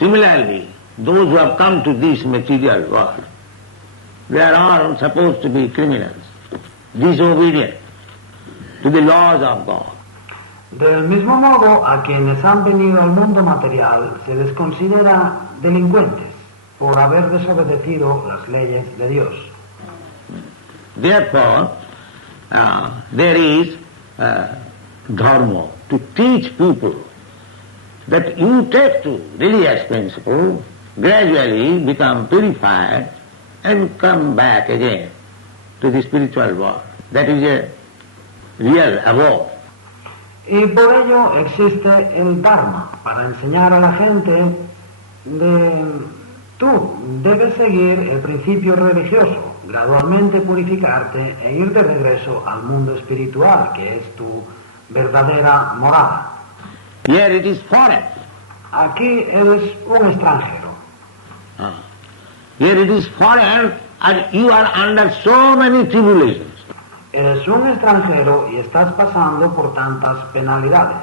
Similarly, those who have come to this material world, they are all supposed to be criminals, disobedient to the laws of God. Del mismo modo, a quienes han venido al mundo material se les considera delincuentes por haber desobedecido las leyes de Dios. Therefore, there is dharma to teach people that you take to religious principle, gradually become purified and come back again to the spiritual world. That is a real abode. Y por ello existe el Dharma, para enseñar a la gente tú debes seguir el principio religioso, gradualmente purificarte e ir de regreso al mundo espiritual, que es tu verdadera morada. Here it is foreign. Aquí eres un extranjero. Here it is foreign and you are under so many tribulations. Eres un extranjero y estás pasando por tantas penalidades.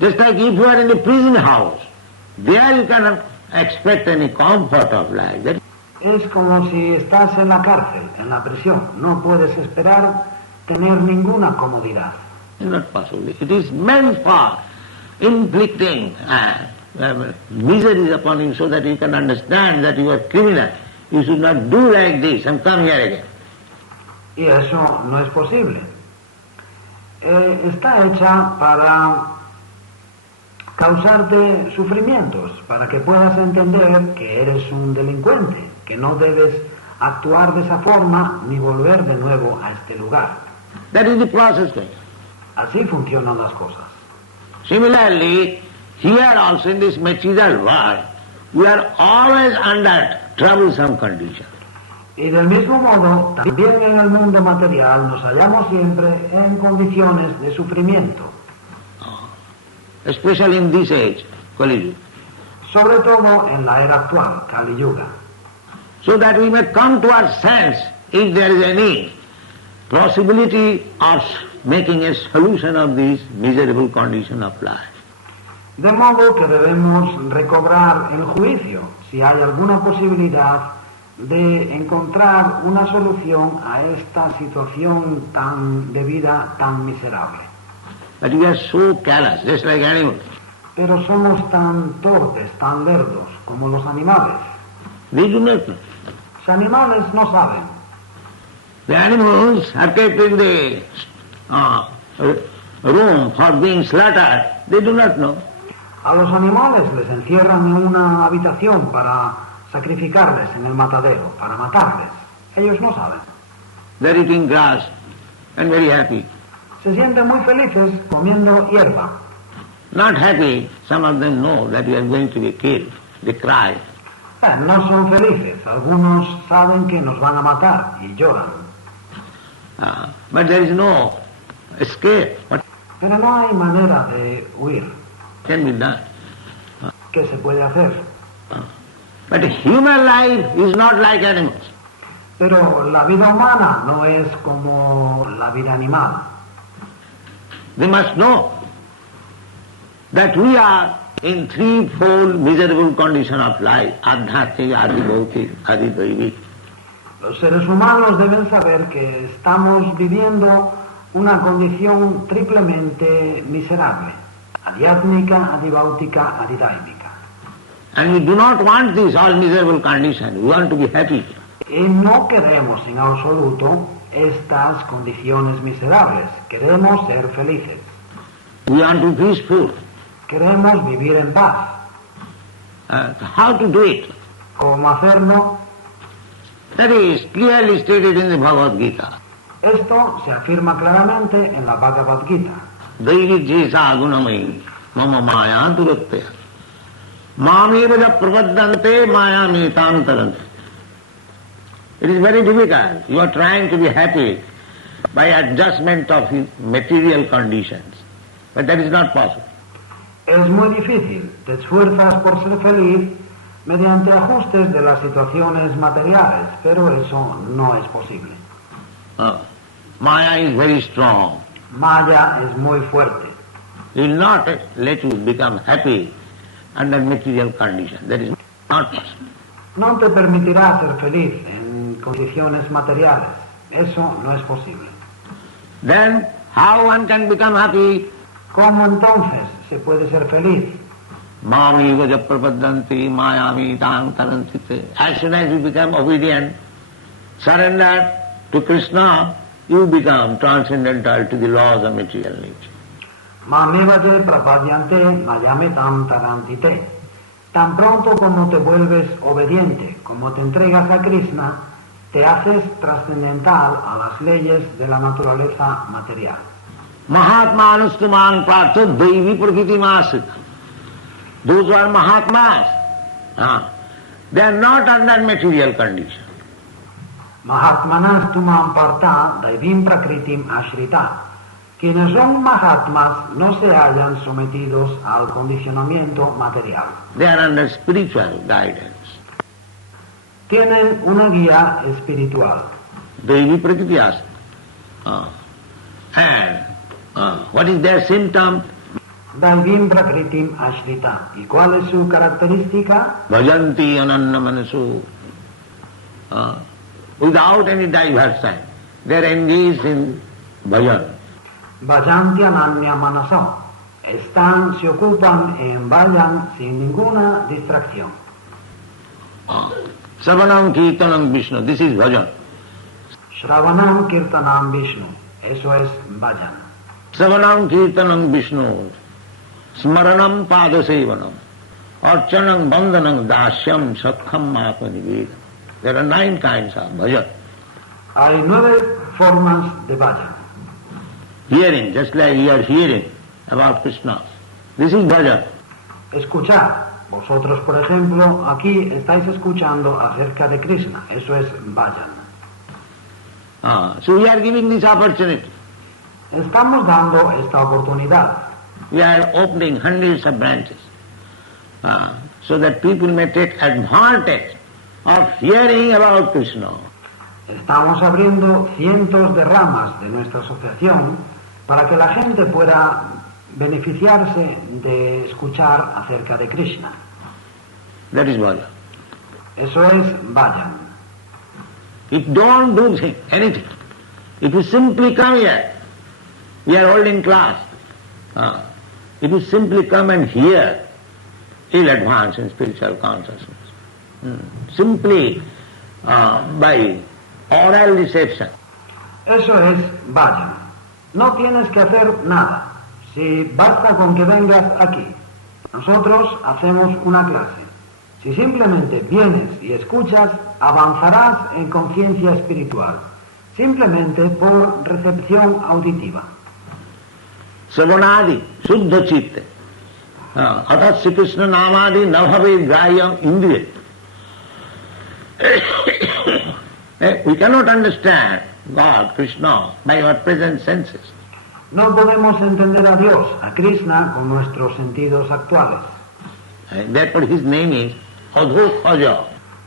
Just like if you are in a prison house, there you cannot expect any comfort of life. Es como si estás en la cárcel, en la prisión. No puedes esperar tener ninguna comodidad. It's not possible. It is meant for inflicting miseries upon you so that you can understand that you are criminal. You should not do like this and come here again. Y eso no es posible. Está hecha para causarte sufrimientos, para que puedas entender que eres un delincuente, que no debes actuar de esa forma ni volver de nuevo a este lugar. That is the process. Así funcionan las cosas. Similarly, here also in this material world, we are always under troublesome conditions. Y del mismo modo, también en el mundo material nos hallamos siempre en condiciones de sufrimiento. Especially in this age, Kali Yuga. Sobre todo en la era actual, Kali Yuga. So that we may come to our sense if there is any possibility of making a solution of this miserable condition of life. De modo que debemos recobrar el juicio si hay alguna posibilidad de encontrar una solución a esta situación de vida tan miserable. But we are so callous, just like animals. Pero somos tan torpes, tan lerdos como los animales. They do not know. Los animales no saben. The animals are kept in the room for being slaughtered. They do not know. A los animales les encierran en una habitación para sacrificarles en el matadero, para matarles. Ellos no saben. They are eating grass and very happy. Se sienten muy felices comiendo hierba. Not happy, some of them know that we are going to be killed. They cry. No son felices. Algunos saben que nos van a matar y lloran. But there is no escape. What Pero no hay manera de huir. can be done? ¿Qué se puede hacer? But human life is not like animals. Pero la vida humana no es como la vida animal. They must know that we are in threefold miserable condition of life, adhyatmik, adibhautik, adidvaivik. Los seres humanos deben saber que estamos viviendo una condición triplemente miserable. Adhyátmica, adibháutica, adidaimica. And we do not want this all miserable condition. We want to be happy. Y no queremos en absoluto estas condiciones miserables. Queremos ser felices. We want to be peaceful. Queremos vivir en paz. How to do it? ¿Cómo hacerlo? That is clearly stated in the Bhagavad Gita. Esto se afirma claramente en la Bhagavad Gita. Daivijesa gunamai mama maya duratya mameva prapaddante maya metantarante. It is very difficult. You are trying to be happy by adjustment of material conditions. But that is not possible. Es muy difícil. Te esfuerzas por ser feliz mediante ajustes de las situaciones materiales, pero eso no es posible. Maya is very strong. Maya es muy fuerte. It will not let you become happy under material condition. That is not possible. No te permitirá ser feliz en condiciones materiales. Eso no es posible. Then how one can become happy? ¿Cómo entonces se puede ser feliz? Mami vajaprapadanti mayami tang tarantite. As soon as you become obedient, surrender to Krishna, you become transcendental to the laws of material nature. Mame vaje prapadyante mayame tam tarantite. Tan pronto como te vuelves obediente, como te entregas a Krishna, te haces trascendental a las leyes de la naturaleza material. Mahatma anustuman prartha devi prakriti masita. Those who are Mahatmas, they are not under material condition. Mahatmanas tumam parta daivim prakritim ashrita. Quienes son Mahatmas no se hallan sometidos al condicionamiento material. They are under spiritual guidance. Tienen una guía espiritual. Devi prakriti asita. And what is their symptom? Daivim prakritim ashrita. ¿Y cuál es su característica? Bhajanti ananna manasu. Without any diversion, they are engaged in bhajan. Vayanti ananya manaso. Se ocupan en vayan sin ninguna distracción. Savanam kirtanam Vishnu. This is bhajan. Shravanam kirtanam Vishnu. Eso es vayan. Savanam kirtanam Vishnu. Smaranam padasevanam. Archanam bandhanam dasyam sakham mapaniveda. There are 9 kinds of bhajan. Hay 9 formas de vayan. Hearing, just like you are hearing about Krishna. This is bhajan. Escuchar. Vosotros, por ejemplo, aquí estáis escuchando acerca de Krishna. Eso es vayan. So we are giving this opportunity. Estamos dando esta oportunidad. We are opening hundreds of branches so that people may take advantage of hearing about Krishna. Estamos abriendo cientos de ramas de nuestra asociación para que la gente pueda beneficiarse de escuchar acerca de Krishna. That is bhajan. Eso es vayan. If don't do anything, if you simply come here, we are holding class. If you simply come and hear, you'll advance in spiritual consciousness. Simply by oral reception. Eso es vayan. No tienes que hacer nada. Si basta con que vengas aquí. Nosotros hacemos una clase. Si simplemente vienes y escuchas, avanzarás en conciencia espiritual. Simplemente por recepción auditiva. Savanadi, Suddha Chitte. Atat Sri Krishna Namadi Nabhave Grahya Indriya. We cannot understand God, Krishna, by our present senses. No podemos entender a Dios, a Krishna, con nuestros sentidos actuales. Therefore his name is Adhokhaja.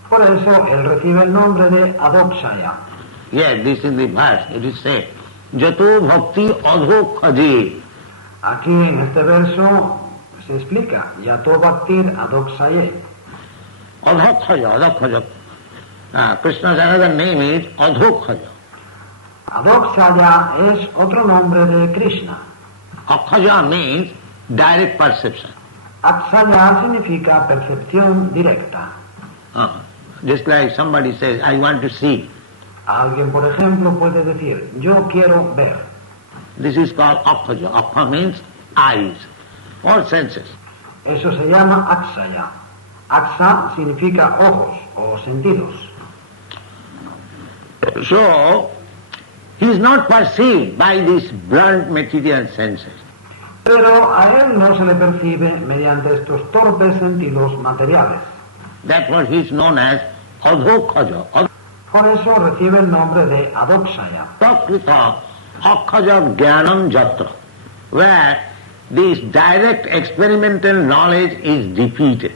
Por eso él recibe el nombre de Adokshaya. Yes, this is the verse. It is said, Jato Bhakti Adhokhaje. Aquí en este verso se explica, Yato Bhaktir Adoksaye. Adhokhaja. Krishna's another name is Adhokhaja. Adokshaya es otro nombre de Krishna. Akhaja means direct perception. Aksaya significa percepción directa. Just like somebody says, I want to see. Alguien, por ejemplo, puede decir, yo quiero ver. This is called akhaja. Akha means eyes or senses. Eso se llama aksaya. Aksa significa ojos o sentidos. So, he is not perceived by these blunt material senses. Pero a él no se le percibe mediante estos torpes sentidos materiales. That's what he is known as Adhokhaja. Por eso recibe el nombre de Adokshaya. Takrita Akhaja Jnanam Jatra, where this direct experimental knowledge is defeated.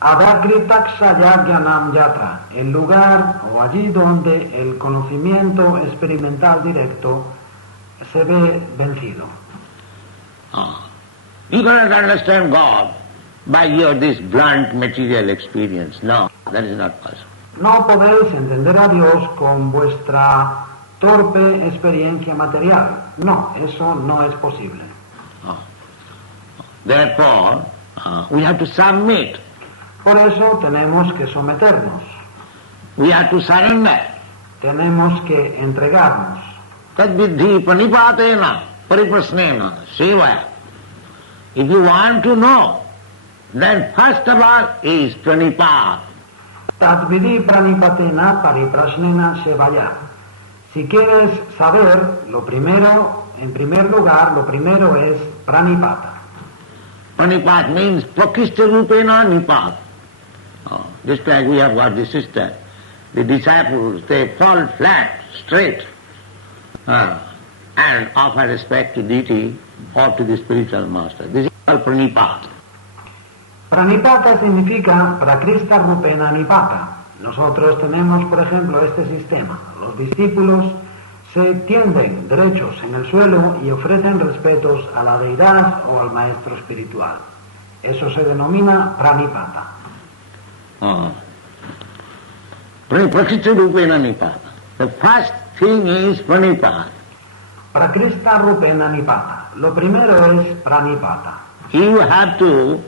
Adakritakshaya Jnanam Yatra, el lugar o allí donde el conocimiento experimental directo se ve vencido. You cannot understand God by your this blunt material experience. No, that is not possible. No podéis entender a Dios con vuestra torpe experiencia material. No, eso no es posible. Therefore, we have to submit. Por eso tenemos que someternos, We have to surrender. tenemos que entregarnos. Tad vidhi pranipatena pariprasnena seva. If you want to know, then first of all is pranipat. Tadvidi pranipatena pariprasnena sevaya. Si quieres saber, en primer lugar, lo primero es pranipata. Pranipat means prakishta rupena nipat. Just like we have got the sister, the disciples, they fall flat, straight, and offer respect to deity or to the spiritual master. This is called pranipat. Pranipata significa prakrista rupena nipata. Nosotros tenemos, por ejemplo, este sistema. Los discípulos se tienden derechos en el suelo y ofrecen respetos a la deidad o al maestro espiritual. Eso se denomina pranipata. Prakishta rupena nipat. The first thing is pranipat. Prakrista rupena nipata. Lo primero es pranipata. You have to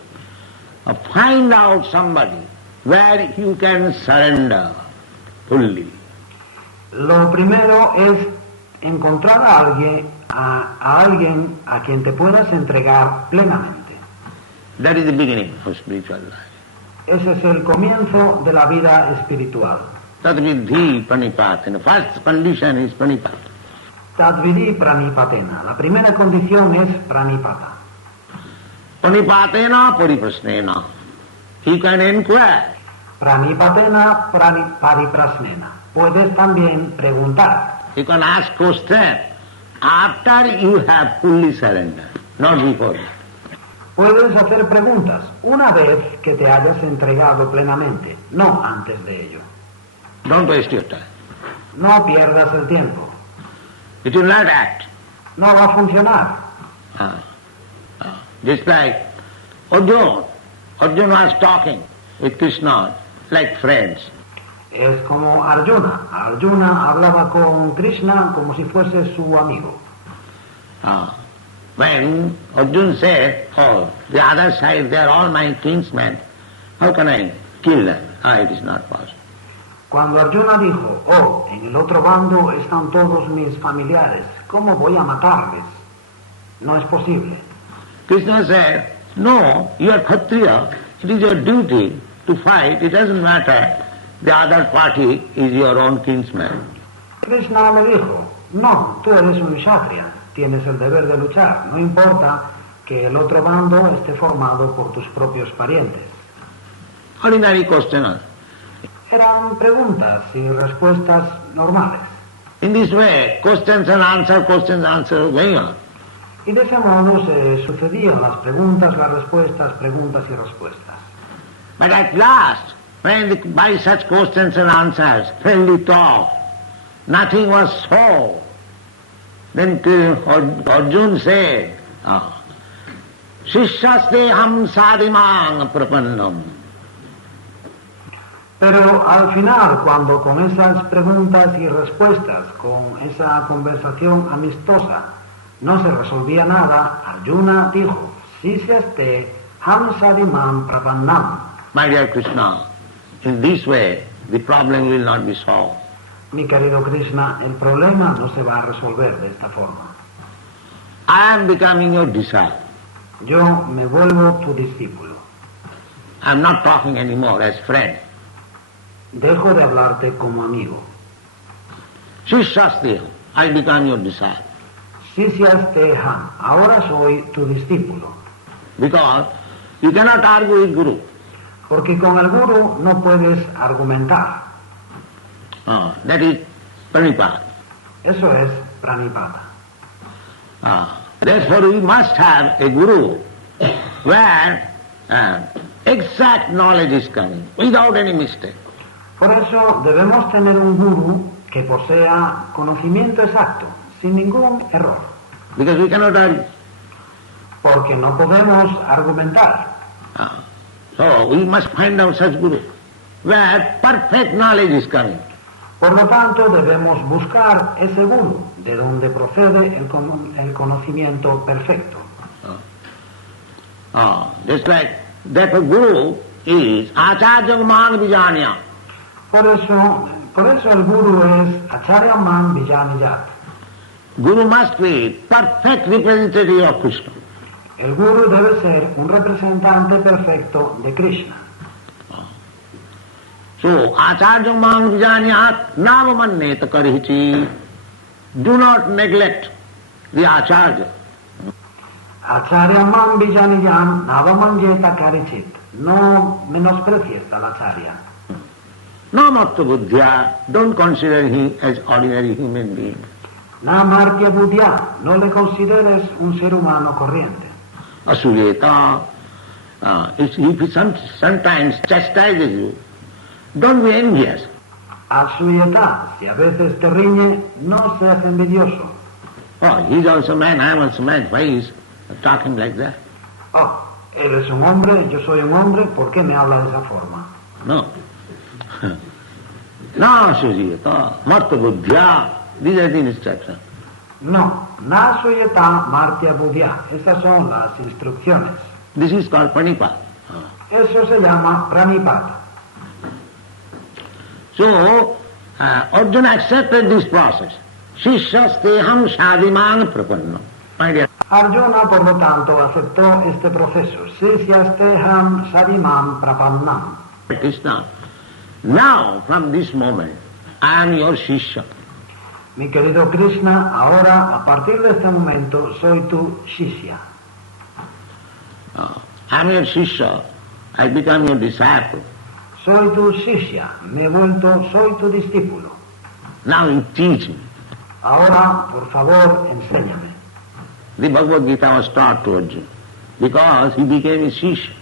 find out somebody where you can surrender fully. Lo primero es encontrar a alguien a quien te puedas entregar plenamente. That is the beginning of spiritual life. Ese es el comienzo de la vida espiritual. Tadvidhi pranipatena. First condition is pranipata. Tadvidi pranipatena. La primera condición es pranipata. Pranipatena pariprasnena. You can inquire. Pranipatena pariprasnena. Puedes también preguntar. You can ask question after you have fully surrendered, not before. Puedes hacer preguntas una vez que te hayas entregado plenamente, no antes de ello. Don't waste your time. No pierdas el tiempo. It will not act. No va a funcionar. Just like Arjuna. Arjuna was talking with Krishna like friends. Es como Arjuna. Arjuna hablaba con Krishna como si fuese su amigo. When Arjuna said, oh, the other side, they are all my kinsmen, how can I kill them? It is not possible. Cuando Arjuna dijo, oh, en el otro bando están todos mis familiares, ¿cómo voy a matarles? No es posible. Krishna said, no, you are Kshatriya, it is your duty to fight, it doesn't matter, the other party is your own kinsman. Krishna le dijo, no, tú eres un kshatriya, tienes el deber de luchar, no importa que el otro bando esté formado por tus propios parientes. Ordinary question. Eran preguntas y respuestas normales. In this way, questions and answers going on. Y de ese modo se sucedían las preguntas y respuestas. But at last, when by such questions and answers, friendly talk, nothing was so, then Arjuna said, Shishyaste ham sadimang prapannam. Pero al final, cuando con esas preguntas y respuestas, con esa conversación amistosa, no se resolvía nada, Arjuna dijo, Shishyaste ham sadimang prapannam. My dear Krishna, in this way, the problem will not be solved. Mi querido Krishna, el problema no se va a resolver de esta forma. I am becoming your disciple. Yo me vuelvo tu discípulo. I am not talking anymore as friend. Dejo de hablarte como amigo. Shishyaste, I become your disciple. Shishyaste, ahora soy tu discípulo. Because you cannot argue with Guru. Porque con el Guru no puedes argumentar. That is pranipata. Eso es pranipata. Therefore we must have a Guru where exact knowledge is coming, without any mistake. Por eso debemos tener un Guru que posea conocimiento exacto, sin ningún error. Because we cannot argue. Porque no podemos argumentar. So we must find out such guru, where perfect knowledge is coming. Por lo tanto, debemos buscar ese guru, de donde procede el conocimiento perfecto. Just like that guru is Acharya Man Vijanya. Por eso el guru es Acharya Man Vijaniyat. Guru must be perfect representative of Krishna. El guru debe ser un representante perfecto de Krishna. So, Acharya Man Vijanyat Navamanneta Karihichi. Do not neglect the Acharya. Acharya Man Vijaniyam Navamanyeta Karichit. No menosprecies al Acharya. No Matta Buddhya, don't consider him as ordinary human being. Namartya Buddhya, no le consideres un ser humano corriente. Asureta, if he sometimes chastises you, don't be envious. Asuyeta, si a veces te riñe, no seas envidioso. Oh, he's also man, I'm also man. Why is talking like that? Oh, él es un hombre, yo soy un hombre, ¿por qué me habla de esa forma? No. No, Sujita, Matta Buddhya, these are the instructions. No, Nasuyeta Martya Buddhya, esas son las instrucciones. This is called Pranipata. Eso se llama Pranipata. So, Arjuna accepted this process. Shishasteham shadiman prapanna. My dear. Arjuna, por lo tanto, aceptó este proceso. Sisyasteham sadimam prapannam. Krishna, now from this moment, I am your Shishya. Mi querido Krishna, ahora, a partir de este momento, soy tu Shishya. I am your Shishya. I become your disciple. Soy tu Shishya, me he vuelto, soy tu discípulo. Now you teach me. Ahora, por favor, enséñame. The Bhagavad Gita was taught to Arjuna because he became a Shishya.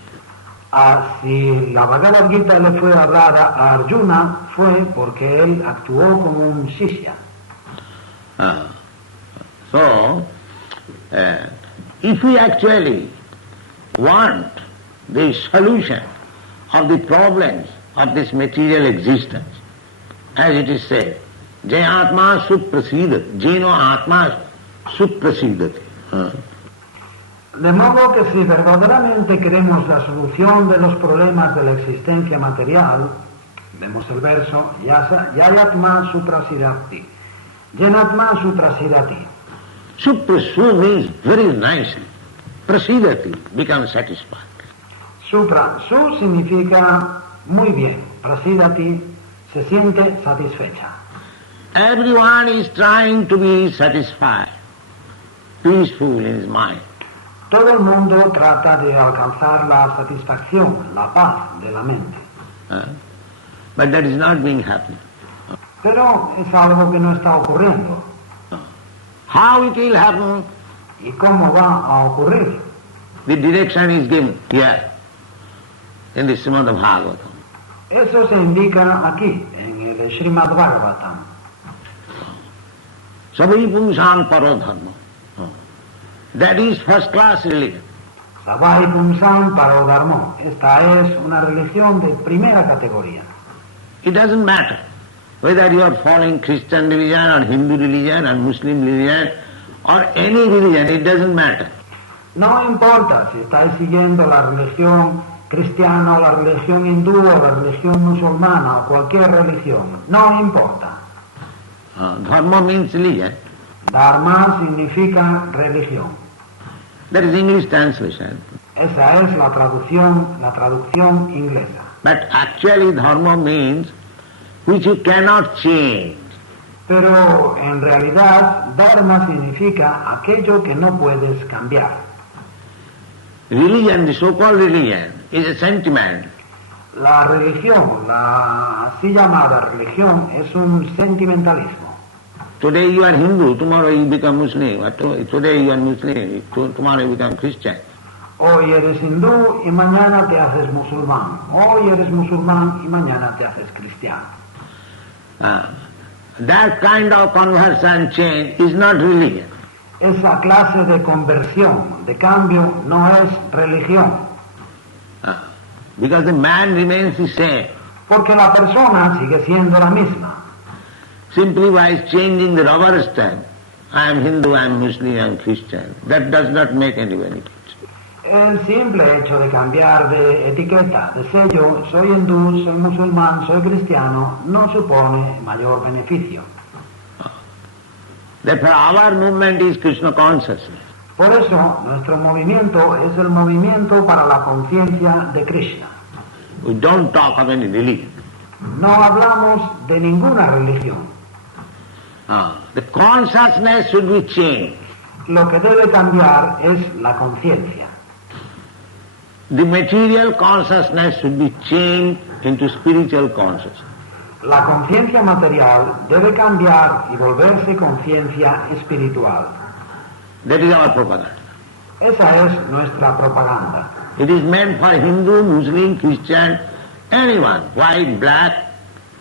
Si la Bhagavad Gita le fue hablada a Arjuna, fue porque él actuó como un Shishya. If we actually want the solution of the problems of this material existence, as it is said, Jayatma suprasidat, Jeno Atma suprasidati. De modo que si verdaderamente queremos la solución de los problemas de la existencia material, vemos el verso, Yayatma suprasidati, Jenatma suprasidati. Suprasu means very nice. Prasidati, become satisfied. Supra, su significa muy bien. Prasidati, se siente satisfecha. Everyone is trying to be satisfied, peaceful in his mind. Todo el mundo trata de alcanzar la satisfacción, la paz de la mente. But that is not being happening. Pero es algo que no está ocurriendo. How it will happen? ¿Y cómo va a ocurrir? The direction is given here in the Srimad Bhagavatam. Eso se indica aquí, en el Srimad Bhagavatam. Sabai Pumsam Paro Dharma. That is first class religion. Savai Pumsam Paro Dharma. Esta es una religión de primera categoría. It doesn't matter whether you are following Christian religion or Hindu religion or Muslim religion or any religion, it doesn't matter. No importa si estáis siguiendo la religión cristiana o la religión hindú o la religión musulmana o cualquier religión. No importa. Dharma means religion. Dharma significa religión. That is English translation. Esa es la traducción inglesa. But actually dharma means which you cannot change. Pero en realidad dharma significa aquello que no puedes cambiar. Religion, the so-called religion, is a sentiment. La religión, la así llamada religión, es un sentimentalismo. Today you are Hindu, tomorrow you become Muslim. Today you are Muslim, tomorrow you become Christian. Hoy eres hindú y mañana te haces musulmán. Hoy eres musulmán y mañana te haces cristiano. That kind of conversion change is not religion. Esa clase de conversión, de cambio, no es religión. because the man remains the same. Porque la persona sigue siendo la misma. Simply by changing the rubber stamp, I am Hindu, I am Muslim, I am Christian, that does not make any benefit. El simple hecho de cambiar de etiqueta, de sello, soy hindú, soy musulmán, soy cristiano, no supone mayor beneficio. Therefore our movement is Krishna consciousness. Por eso nuestro movimiento es el movimiento para la conciencia de Krishna. We don't talk of any religion. No hablamos de ninguna religión. The consciousness should be changed. Lo que debe cambiar es la conciencia. The material consciousness should be changed into spiritual consciousness. La conciencia material debe cambiar y volverse conciencia espiritual. That is our propaganda. Esa es nuestra propaganda. It is meant for Hindu, Muslim, Christian, anyone, white, black,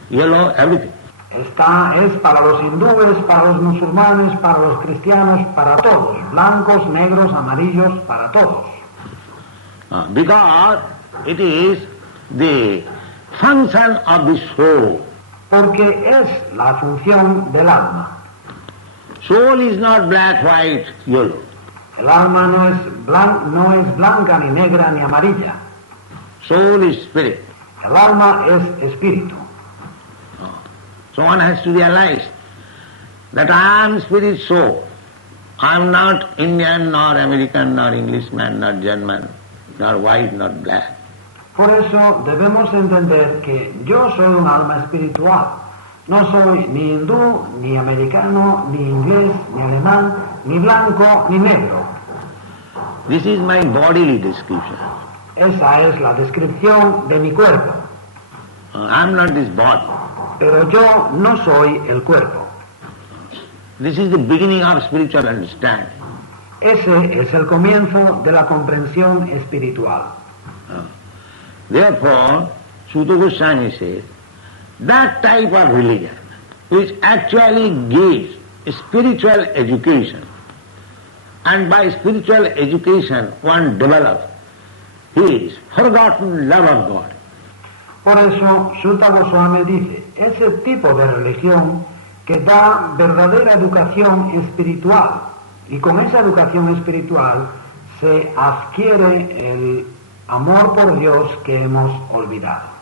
yellow, everything. Esta es para los hindúes, para los musulmanes, para los cristianos, para todos, blancos, negros, amarillos, para todos. Because it is the function of the soul. Porque es la función del alma. Soul is not black, white, yellow. El alma no es blanca, ni negra, ni amarilla. Soul is spirit. El alma es espíritu. So one has to realize that I am spirit soul. I am not Indian, nor American, nor Englishman, nor German, nor white, nor black. Por eso debemos entender que yo soy un alma espiritual. No soy ni hindú, ni americano, ni inglés, ni alemán, ni blanco, ni negro. This is my bodily description. Esa es la descripción de mi cuerpo. I am not this body. Pero yo no soy el cuerpo. This is the beginning of spiritual understanding. Ese es el comienzo de la comprensión espiritual. Therefore, Suta Goswami says, that type of religion which actually gives spiritual education, and by spiritual education one develops his forgotten love of God. Por eso, Suta Goswami dice, ese tipo de religión que da verdadera educación espiritual, y con esa educación espiritual se adquiere el amor por Dios que hemos olvidado.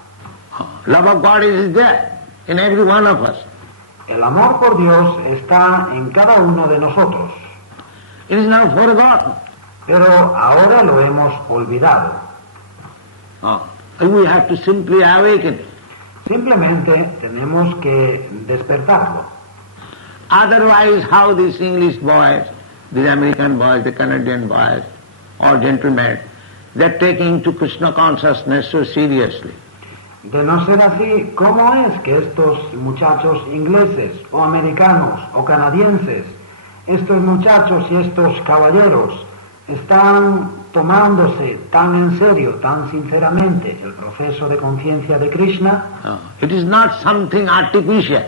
Love of God is there in every one of us. El amor por Dios está en cada uno de nosotros, It is now forgotten. pero ahora lo hemos olvidado. We have to simply awaken it. Simplemente tenemos que despertarlo. Otherwise, how these English boys, these American boys, the Canadian boys, or gentlemen, they're taking to Krishna consciousness so seriously. De no ser así, ¿cómo es que estos muchachos ingleses o americanos o canadienses, estos muchachos y estos caballeros, están tomándose tan en serio, tan sinceramente el proceso de conciencia de Krishna? It is not something artificial.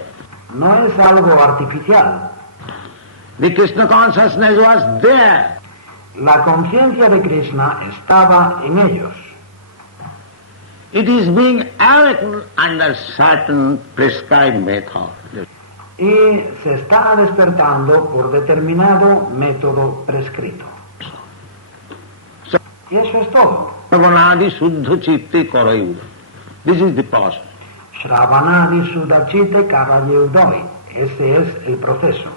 No es algo artificial. The Krishna consciousness was there. La conciencia de Krishna estaba en ellos. It is being awakened under certain prescribed method. Y se está despertando por determinado método prescrito. Y eso es todo. Shravanadi Suddha Chitte Karayuda. This is the process. Shravanadi Sudachite Karayudoi. Ese es el proceso.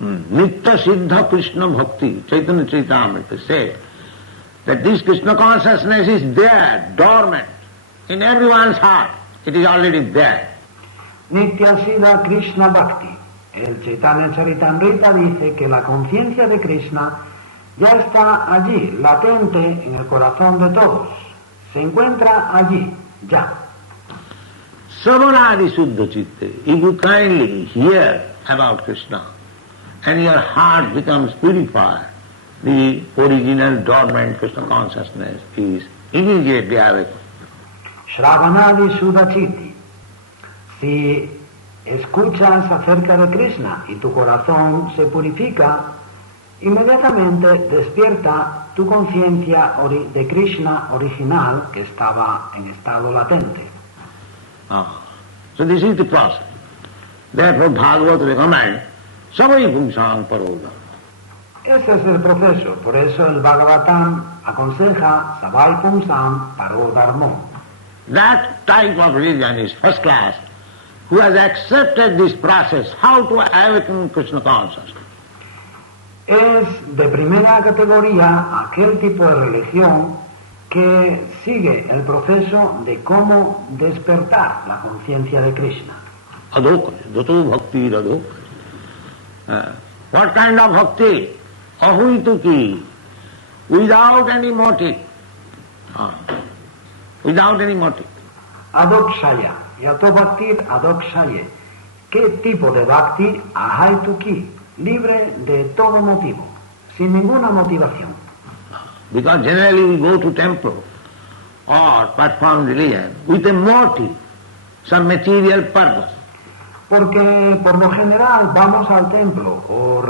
Nitya Siddha Krishna Bhakti, Chaitanya Chaitamrita says that this Krishna consciousness is there, dormant, in everyone's heart. It is already there. Nitya Siddha Krishna Bhakti. El Chaitanya Charitamrita dice que la conciencia de Krishna ya está allí, latente en el corazón de todos. Se encuentra allí, ya. Savanadi Suddha Chitte. If you kindly hear about Krishna and your heart becomes purified, the original dormant Krishna consciousness is immediately awakened. Shravanadi Sudachiti. Si escuchas acerca de Krishna y tu corazón se purifica, inmediatamente despierta tu conciencia de Krishna original que estaba en estado latente. So this is the process. Therefore Bhagavad recommends Savai Pumsang Parodha. Ese es el proceso, por eso el Bhagavatam aconseja Savai Pumsam Paro Dharmo. That type of religion is first class, who has accepted this process, how to awaken Krishna consciousness. Es de primera categoría aquel tipo de religión que sigue el proceso de cómo despertar la conciencia de Krishna. Adokaya, dato bhakti adokaya. What kind of bhakti? Ahuituki, without any motive. Without any motive. Adokshaya, yato bhakti adokshaye. ¿Qué tipo de bhakti? Ahaituki, libre de todo motivo, sin ninguna motivación. Because generally we go to temple or perform religion with a motive, some material purpose. Porque por lo general vamos al templo o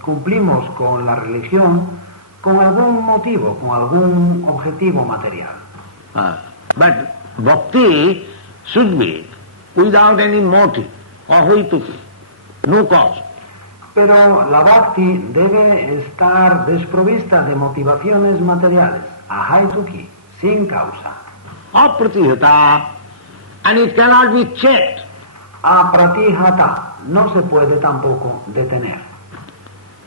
cumplimos con la religión con algún motivo, con algún objetivo material. But bhakti should be without any motive, ahuituki, no cause. Pero la bhakti debe estar desprovista de motivaciones materiales, ahaituki, sin causa. Apratihata, and it cannot be checked. Apratihata, no se puede tampoco detener.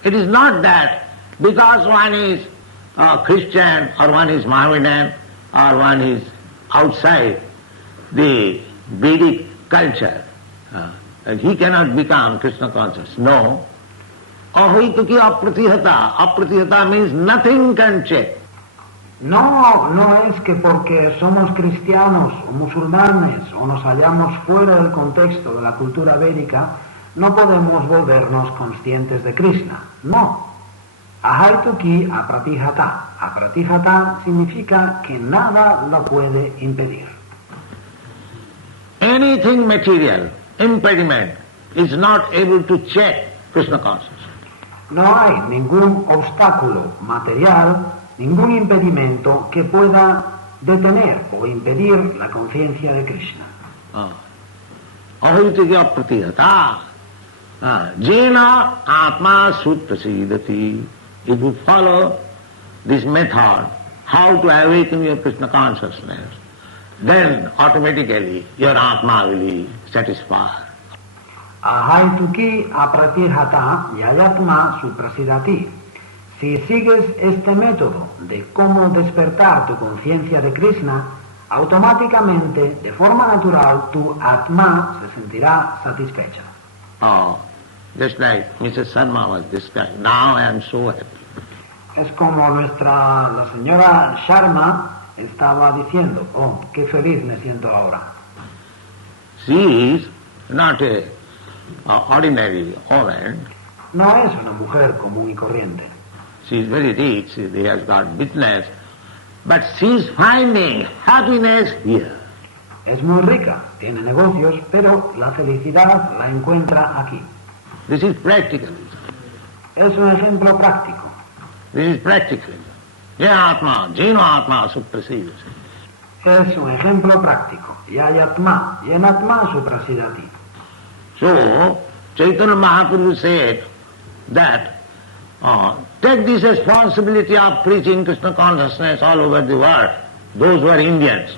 It is not that because one is Christian or one is Mohammedan or one is outside the Vedic culture, and he cannot become Krishna conscious. No. Ahuituki apratihata. Apratihata means nothing can check. No es que porque somos cristianos o musulmanes o nos hallamos fuera del contexto de la cultura védica no podemos volvernos conscientes de Krishna. No. Ahaituki apratihata. Apratihata significa que nada lo puede impedir. Anything material, impediment, is not able to check Krishna consciousness. No hay ningún obstáculo material, ningún impedimento que pueda detener o impedir la conciencia de Krishna. Ahuituki apratihata. Jena atma suprasidati. If you follow this method, how to awaken your Krishna consciousness, then automatically your atma will be satisfied. Ahaituki apratihata yayatma suprasidati. Si sigues este método de cómo despertar tu conciencia de Krishna, automáticamente, de forma natural, tu atma se sentirá satisfecha. Just like Mrs. Sharma was described. Now I am so happy. Es como la señora Sharma estaba diciendo, oh, qué feliz me siento ahora. She is not a ordinary woman. No es una mujer común y corriente. She is very rich, she has got business, but she is finding happiness here. Es muy rica, tiene negocios, pero la felicidad la encuentra aquí. This is practical. Es un ejemplo práctico. This is practical. Jnana Atma Suprasidati. Es un ejemplo práctico. Yayatma, Yenatma Suprasidati. So, Chaitanya Mahaprabhu said that take this responsibility of preaching Krishna consciousness all over the world, those who are Indians.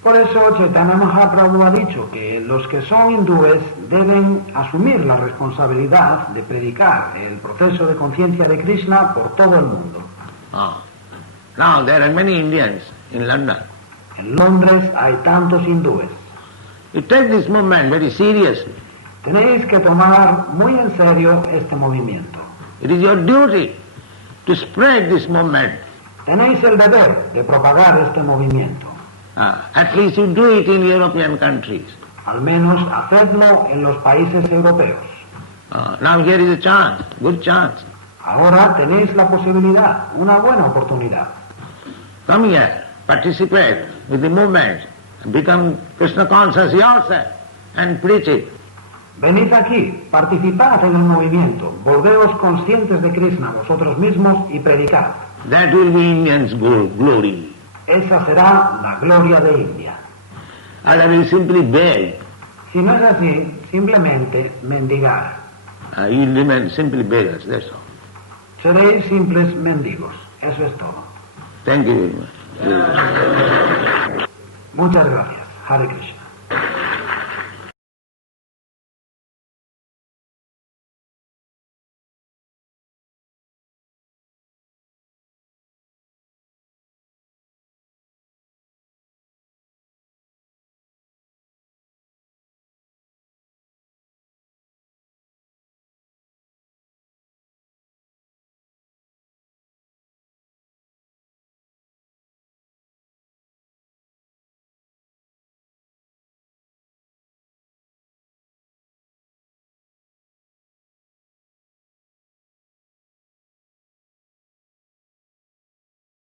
Por eso Chaitanya Mahaprabhu ha dicho que los que son hindúes deben asumir la responsabilidad de predicar el proceso de conciencia de Krishna por todo el mundo. Now there are many Indians in London. En Londres hay tantos hindúes. You take this movement very seriously. Tenéis que tomar muy en serio este movimiento. It is your duty to spread this movement. Tenéis el deber de propagar este movimiento. At least you do it in European countries. Al menos hacedlo en los países europeos. Now here is a chance, good chance. Ahora tenéis la posibilidad, una buena oportunidad. Come here, participate with the movement, become Krishna conscious yourself and preach it. Venid aquí, participad en el movimiento, volveos conscientes de Krishna vosotros mismos y predicad. That will be Indians' glory. Esa será la gloria de India. Otherwise, simply beg. Si no es así, simplemente mendigar. You remain simply beggars, that's all. Seréis simples mendigos. Eso es todo. Thank you very much. Muchas gracias. Hare Krishna.